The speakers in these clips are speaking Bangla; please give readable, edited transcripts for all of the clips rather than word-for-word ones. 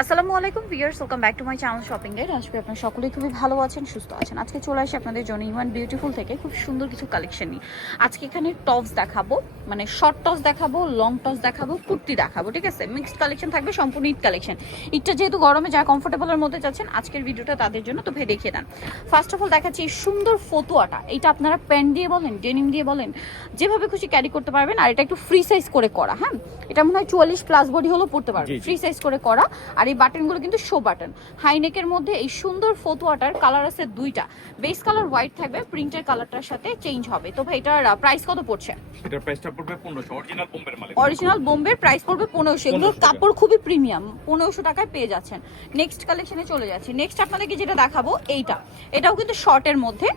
আসসালামু আলাইকুম viewers, welcome back to my channel shopping guide. আজকে আপনারা সকলেই খুবই ভালো আছেন, সুস্থ আছেন। আজকে চলে আসি আপনাদের জন্য ইমান বিউটিফুল থেকে খুব সুন্দর কিছু কালেকশন নিয়ে। আজকে এখানে টপস দেখাবো, মানে শর্ট টপস দেখাবো, লং টপস দেখাবো, কুর্তি দেখাবো, ঠিক আছে? মিক্সড কালেকশন থাকবে, সম্পূর্ণ ঈদ কালেকশন। ঈদটা যেহেতু গরমে যারা কমফোর্টেবলের মধ্যে যাচ্ছেন, আজকের ভিডিওটা তাদের জন্য, তো দেখিয়ে দেন। ফার্স্ট অফ অল দেখাচ্ছি এই সুন্দর ফতুয়াটা। এইটা আপনারা প্যান্ট দিয়ে বলেন, ডেনিম দিয়ে বলেন, যেভাবে খুশি ক্যারি করতে পারবেন। আর এটা একটু ফ্রি সাইজ করে করা, হ্যাঁ, এটা মনে হয় 44 প্লাস বডি হলেও পড়তে পারবে, ফ্রি সাইজ করে করা। আর এই বাটনগুলো কিন্তু শো বাটন। হাইনেকের মধ্যে এই সুন্দর ফতুয়াটার কালার আছে দুইটা, বেস কালার হোয়াইট থাকবে, প্রিন্টের কালারটার সাথে চেঞ্জ হবে। তো ভাই এটার প্রাইস কত পড়ছে? এটার প্রাইসটা পড়বে 1500, অরিজিনাল বোম্বের মাল। অরিজিনাল বোম্বের প্রাইস পড়বে 1500। এগুলোর কাপড় খুবই প্রিমিয়াম, 1500 টাকায় পেয়ে যাচ্ছেন। নেক্সট কালেকশনে চলে যাচ্ছি। নেক্সট আপনাদেরকে যেটা দেখাবো এটাও কিন্তু শর্টের মধ্যে।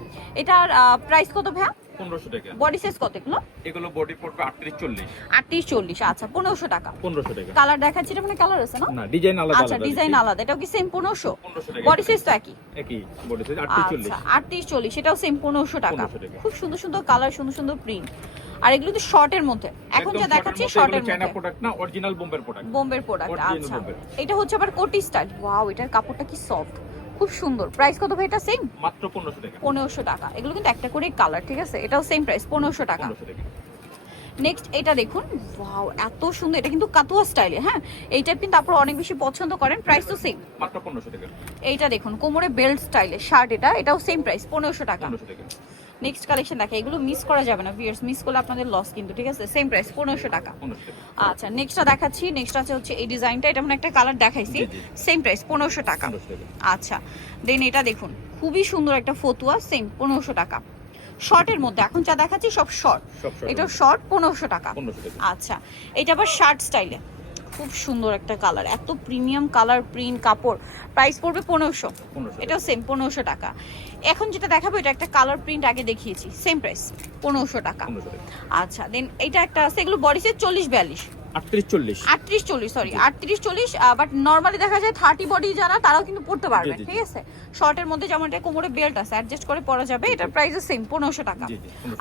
এটার প্রাইস কত ভাইয়া? 1500 টাকা। বডি সাইজ কত এগুলো? এগুলো বডি পড়বে 38 40। 38 40, আচ্ছা 1500 টাকা। 1500 টাকা। কালার দেখাচ্ছি, এটা মানে কালার আছে না? না, ডিজাইন আলাদা। আচ্ছা, ডিজাইন আলাদা। এটাও কি সেম 1500? 1500 টাকা। বডি সাইজ তো একই। একই বডি সাইজ 38 40। আচ্ছা 38 40, এটাও সেম 1500 টাকা। 1500 টাকা। খুব সুন্দর সুন্দর কালার, সুন্দর সুন্দর প্রিন্ট। আর এগুলো তো শর্টের মধ্যে। এখন যা দেখাচ্ছি শর্টের মধ্যে। চায়না প্রোডাক্ট না, অরিজিনাল বোম্বের প্রোডাক্ট। বোম্বের প্রোডাক্ট, আচ্ছা। এটা হচ্ছে আবার কোটি স্টাইল। ওয়াও, এটার কাপড়টা কি সফট, খুব সুন্দর। প্রাইস কত ভাই এটা? সেম মাত্র 1500 টাকা। 1500 টাকা। এগুলো কিন্তু একটা করে কালার, ঠিক আছে? এটাও সেম প্রাইস 1500 টাকা। 1500 টাকা। নেক্সট এটা দেখুন, ওয়াও এত সুন্দর। এটা কিন্তু কাতুয়া স্টাইলে, হ্যাঁ, এই টাইপ কিন্তু আপনারা অনেক বেশি পছন্দ করেন। প্রাইস তো সেম, মাত্র 1500 টাকা। এইটা দেখুন কোমরে বেল্ট স্টাইলে শার্ট, এটাও সেম প্রাইস 1500 টাকা। 1500 টাকা। নেক্সট কালেকশন দেখে, এগুলো মিস করা যাবে না ভিউয়ার্স, মিস করলে আপনাদের লস কিন্তু, ঠিক আছে? সেম প্রাইস 1500 টাকা। 1500 টাকা। আচ্ছা নেক্সটটা দেখাচ্ছি। নেক্সট আছে হচ্ছে এই ডিজাইনটা, এটা মানে একটা কালার দেখাইছি, সেম প্রাইস 1500 টাকা। 1500 টাকা। আচ্ছা দেন এটা দেখুন, খুবই সুন্দর একটা ফতুয়া, সেম 1500 টাকা। শর্টের মধ্যে এখন যা দেখাচ্ছি সব শর্ট, এটা শর্ট 1500 টাকা। 1500 টাকা। আচ্ছা এটা আবার শার্ট স্টাইলে, খুব সুন্দর একটা কালার, এত প্রিমিয়াম কালার, প্রিন্ট, কাপড়। প্রাইস পড়বে 1500। এটাও সেম 1500 টাকা। এখন যেটা দেখাবো এটা একটা কালার প্রিন্ট আগে দেখিয়েছি, সেম প্রাইস 1500 টাকা। আচ্ছা দেন এইটা একটা আছে, এগুলো body size 40 42, 38 40। 38 40, sorry 38 40। But normally দেখা যায় 30 বডি যারা, তারাও কিন্তু পড়তে পারবেন, ঠিক আছে? শর্টের মধ্যে যেমন এটা কোমরে বেল্ট আছে, অ্যাডজাস্ট করে পরা যাবে। এটার প্রাইস সেম 1500 টাকা।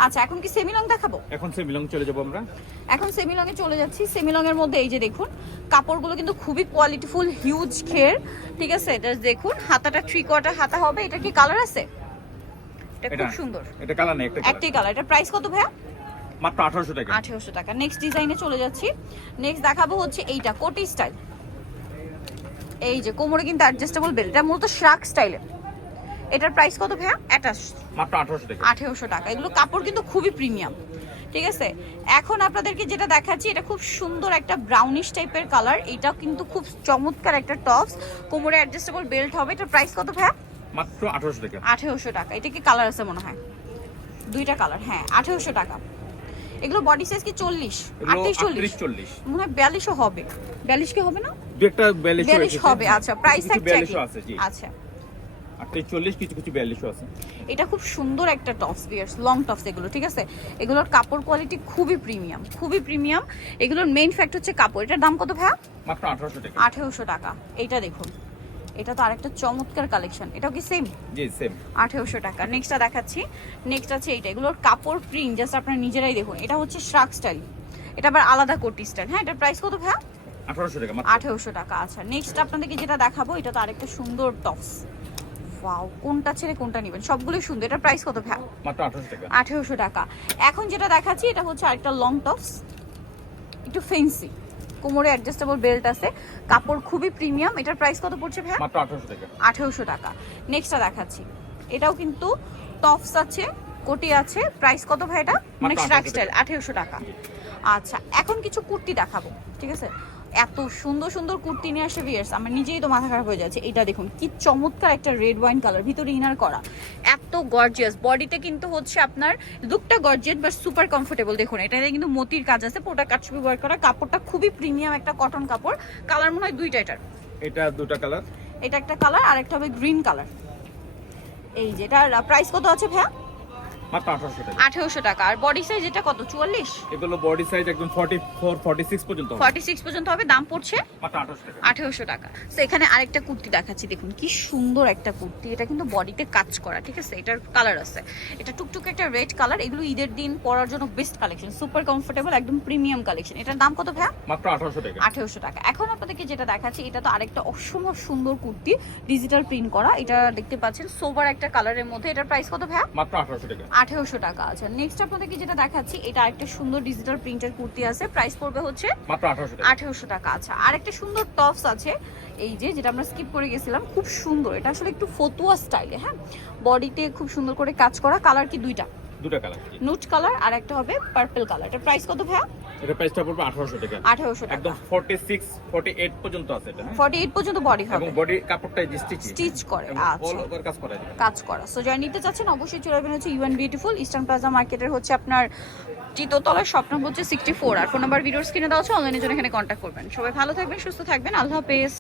আচ্ছা এখন কি সেমি লং দেখাবো? এখন সেমি লং চলে যাব আমরা। এখন সেমি লং এ চলে যাচ্ছি। সেমি লং এর মধ্যে এই যে দেখুন, কাপড়গুলো কিন্তু খুবই কোয়ালিটিফুল, হিউজ ঘের, ঠিক আছে? এটা দেখুন, হাতাটা 3/4 হাতা হবে। এটা কি কালার আছে? এটা খুব সুন্দর। এটা কালার নেই, একটাই কালার। এটা প্রাইস কত ভাইয়া? মাত্র 1800 টাকা। 1800 টাকা। নেক্সট ডিজাইনে চলে যাচ্ছি। নেক্সট দেখাবো হচ্ছে এইটা কোটি স্টাইল। এই যে কোমরে কিন্তু অ্যাডজাস্টেবল বেল্ট, এটা মূলত শ্রাক স্টাইলে। এটার প্রাইস কত ভাইয়া? অ্যাটাচ মাত্র 1800 টাকা। 1800 টাকা। এগুলো কাপড় কিন্তু খুবই প্রিমিয়াম, ঠিক আছে? এখন আপনাদেরকে যেটা দেখাচ্ছি, এটা খুব সুন্দর একটা ব্রাউনিশ টাইপের কালার। এটাও কিন্তু খুব চমৎকার একটা টপস, কোমরে অ্যাডজাস্টেবল বেল্ট হবে। এটার প্রাইস কত ভাইয়া? মাত্র 1800 টাকা। 1800 টাকা। এটা কি কালার আছে মনে হয়? দুইটা কালার, হ্যাঁ 1800 টাকা। এগুলো বডি সাইজ কি 40? 38 40 মনে হয় 42 হবে। 42 কি হবে না? দুই একটা 42 হবে। আচ্ছা প্রাইস থাকছে কি? আছে জি। আচ্ছা 38 40, কিছু কিছু 42 আছে। এটা খুব সুন্দর একটা টপস ভিউয়ার্স, লং টপস এগুলো, ঠিক আছে? এগুলোর কাপড় কোয়ালিটি খুবই প্রিমিয়াম, খুবই প্রিমিয়াম। এগুলোর মেইন ফ্যাক্ট হচ্ছে কাপড়। এটার দাম কত ভাইয়া? মাত্র 1800 টাকা। 1800 টাকা। এইটা দেখুন, এটা তো আরেকটা চমৎকার কালেকশন। এটাও কি সেম? জি সেম। 1800 টাকা। নেক্সটটা দেখাচ্ছি। নেক্সট আছে এইটা, এগুলোর কাপড় প্রিন্ট জাস্ট আপনারা নিজেরাই দেখুন। এটা হচ্ছে শ্রাক স্টাইল, এটা আবার আলাদা কোটি স্টাইল, হ্যাঁ। এটার প্রাইস কত ভাইয়া? 1800 টাকা। 1800 টাকা। আচ্ছা নেক্সট আপনাদেরকে যেটা দেখাবো, এটা তো আরেকটা সুন্দর টপস। ওয়াও, কোনটা ছেড়ে কোনটা নেবেন, সবগুলোই সুন্দর। এটার প্রাইস কত ভাইয়া? মাত্র 1800 টাকা। 1800 টাকা। এখন যেটা দেখাচ্ছি এটা হচ্ছে আরেকটা লং টপস, একটু ফেন্সি, কোমরে অ্যাডজাস্টেবল বেল্ট আছে, কাপড় খুবই প্রিমিয়াম। এটার প্রাইস কত পড়ছে ভাইয়া? মাত্র 1800 টাকা। 1800 টাকা। নেক্সটটা দেখাচ্ছি, এটাও কিন্তু টপস আছে, কোটি আছে। প্রাইস কত ভাই এটা? মানে শ্রাক স্টাইল, 1800 টাকা। আচ্ছা এখন কিছু কুর্তি দেখাবো, ঠিক আছে? এত সুন্দর সুন্দর কুর্তি নিয়ে আসে ভিউয়ার্স, আমার নিজেই তো মাথা খারাপ হয়ে যাচ্ছে। এটা দেখুন কি চমৎকার একটা রেড ওয়াইন কালার, ভিতরে ইনার করা, এত গর্জিয়াস। বডিতে কিন্তু হচ্ছে আপনার লুকটা গর্জিয়াস বাট সুপার কমফোর্টেবল। দেখুন এটাতে কিন্তু মতির কাজ আছে, পুরোটা কাটছবি ওয়ার্ক করা। কাপড়টা খুবই প্রিমিয়াম একটা কটন কাপড়। কালার মনে হয় দুইটা এটার। এটা দুটো কালার। এটা একটা কালার আর একটা হবে গ্রিন কালার। এই যে এটার প্রাইস কত আছে ভাইয়া? মাত্র 1800 টাকা। 1800 টাকা। আর বডি সাইজ এটা কত? 44? এগুলো বডি সাইজ একদম 44 46 পর্যন্ত হবে। 46 পর্যন্ত হবে। দাম পড়ছে মাত্র 1800 টাকা। 1800 টাকা। তো এখানে আরেকটা কুর্তি দেখাচ্ছি, দেখুন কি সুন্দর একটা কুর্তি। এটা কিন্তু বডিতে কাজ করা, ঠিক আছে? এটার কালার আছে, এটা টুকটুক একটা রেড কালার। এগুলো ঈদের দিন পরার জন্য বেস্ট কালেকশন, সুপার কমফোর্টেবল, একদম প্রিমিয়াম কালেকশন। এটার দাম কত ভাইয়া? মাত্র 1800 টাকা। 1800 টাকা। এখন আপনাদেরকে যেটা দেখাচ্ছি, এটা তো আরেকটা অসম্ভব সুন্দর কুর্তি, ডিজিটাল প্রিন্ট করা। এটা দেখতে পাচ্ছেন সোবার একটা কালারের মধ্যে। এটার প্রাইস কত ভাইয়া? মাত্র 1800 টাকা। 1800 টাকা। আচ্ছা, নেক্সট আপনাদেরকে যেটা দেখাচ্ছি, এটা আরেকটা সুন্দর ডিজিটাল প্রিন্টের কুর্তি আছে, প্রাইস পড়বে হচ্ছে মাত্র 1800 টাকা। 1800 টাকা। আচ্ছা, আরেকটা সুন্দর টপস আছে, এই যে যেটা আমরা স্কিপ করে গেছিলাম, খুব সুন্দর। এটা আসলে একটু ফতুয়া স্টাইলে, হ্যাঁ, বডিতে খুব সুন্দর করে কাজ করা। কালার কি দুইটা? দুটো কালার। নুট কালার আর একটা হবে পার্পল কালার। এটার প্রাইস কত ভাইয়া? এটা প্রাইসটা পড়বে 1800 টাকা। 1800 টাকা। একদম 46 48 পর্যন্ত আছে এটা, হ্যাঁ? 48 পর্যন্ত বডি হবে, এবং বডি কাপড়টা স্টিচ করে। আচ্ছা, অল ওভার কাজ করা যায়। কাজ করা। সো যারা নিতে চাচ্ছেন অবশ্যই চলে আসবেন হচ্ছে ইউএন বিউটিফুল, ইস্টার্ন প্লাজা মার্কেটের হচ্ছে আপনার তৃতীয়তলায়, শপ নম্বর হচ্ছে 64। আর ফোন নাম্বার ভিডিওর স্ক্রিনে দেওয়া আছে, অনলাইনের জন্য এখানে কন্ট্যাক্ট করবেন। সবাই ভালো থাকবেন, সুস্থ থাকবেন, আল্লাহ হাফেজ।